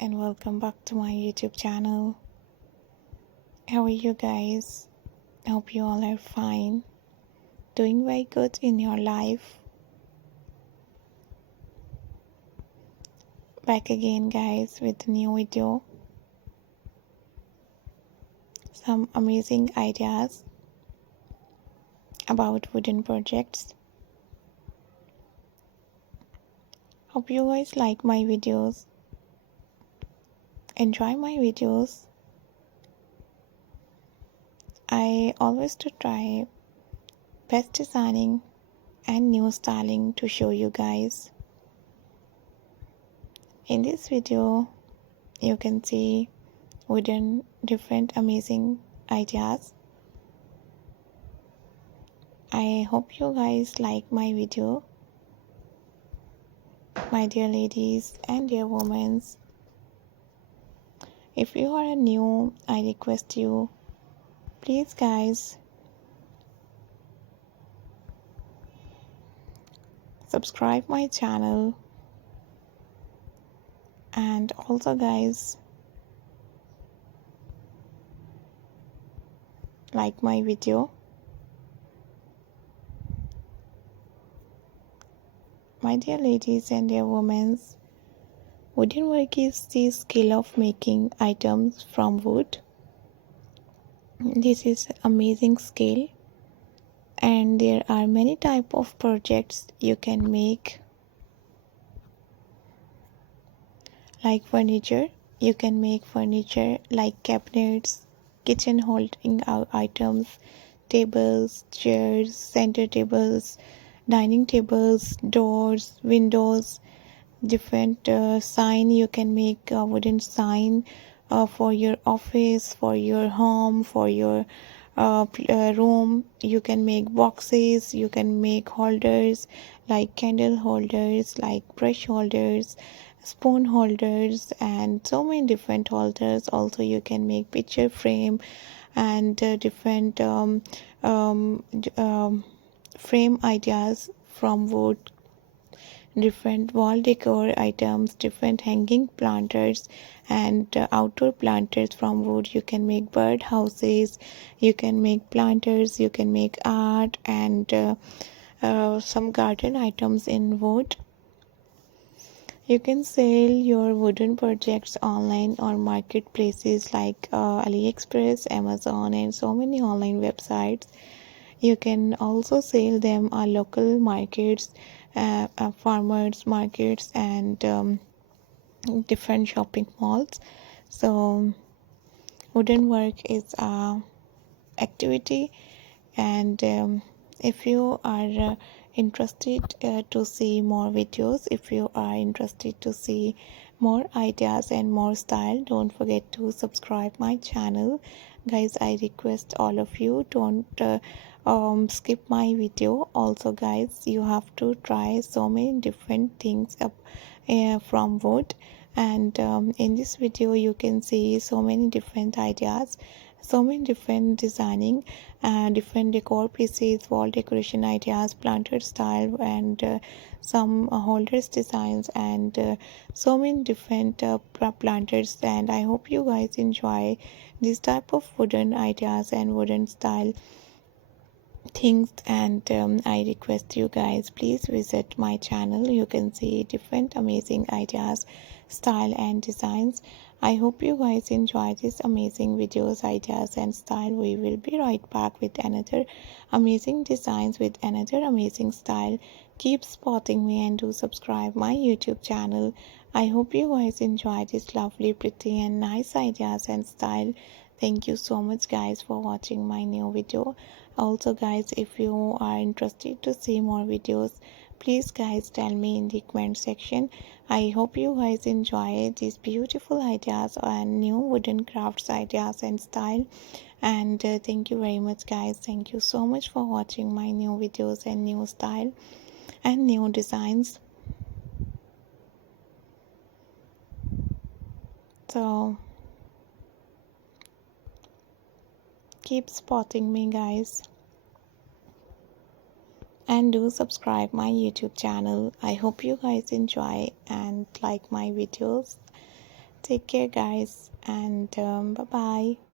and welcome back to my YouTube channel. How are you guys? Hope you all are fine, doing very good in your life. Back again guys with a new video, some amazing ideas about wooden projects. Hope you guys like my videos, enjoy my videos. I always to try best designing and new styling to show you guys. In this video you can see wooden different amazing ideas. I hope you guys like my video, my dear ladies and dear women. If you are new, I request you, please guys, subscribe my channel, and also guys, like my video. My dear ladies and dear women, wooden work is the skill of making items from wood. This is amazing skill, and there are many type of projects you can make, like furniture. You can make furniture like cabinets, kitchen holding items, tables, chairs, center tables, dining tables, doors, windows, different sign. You can make a wooden sign for your office, for your home, for your room. You can make boxes, you can make holders like candle holders, like brush holders, spoon holders, and so many different holders. Also you can make picture frame and different frame ideas from wood, different wall decor items, different hanging planters, and outdoor planters from wood. You can make bird houses, you can make planters, you can make art, and some garden items in wood. You can sell your wooden projects online or marketplaces like AliExpress, Amazon, and so many online websites. You can also sell them at local markets, farmers markets, and different shopping malls. So wooden work is a activity, and if you are interested to see more videos, if you are interested to see more ideas and more style, don't forget to subscribe my channel guys. I request all of you, don't skip my video. Also guys, you have to try so many different things up from wood, and in this video you can see so many different ideas, so many different designing, different decor pieces, wall decoration ideas, planter style, and some holders designs, and so many different planters. And I hope you guys enjoy this type of wooden ideas and wooden style things. And I request you guys, please visit my channel. You can see different amazing ideas, style, and designs. I hope you guys enjoy these amazing videos, ideas, and style. We will be right back with another amazing designs, with another amazing style. Keep spotting me and do subscribe my YouTube channel. I hope you guys enjoy this lovely, pretty, and nice ideas and style. Thank you so much guys for watching my new video. Also guys, if you are interested to see more videos, please guys tell me in the comment section. I hope you guys enjoy these beautiful ideas and new wooden crafts ideas and style. And thank you very much guys. Thank you so much for watching my new videos and new style and new designs. So keep spotting me guys, and do subscribe my YouTube channel. I hope you guys enjoy and like my videos. Take care, guys, and bye bye.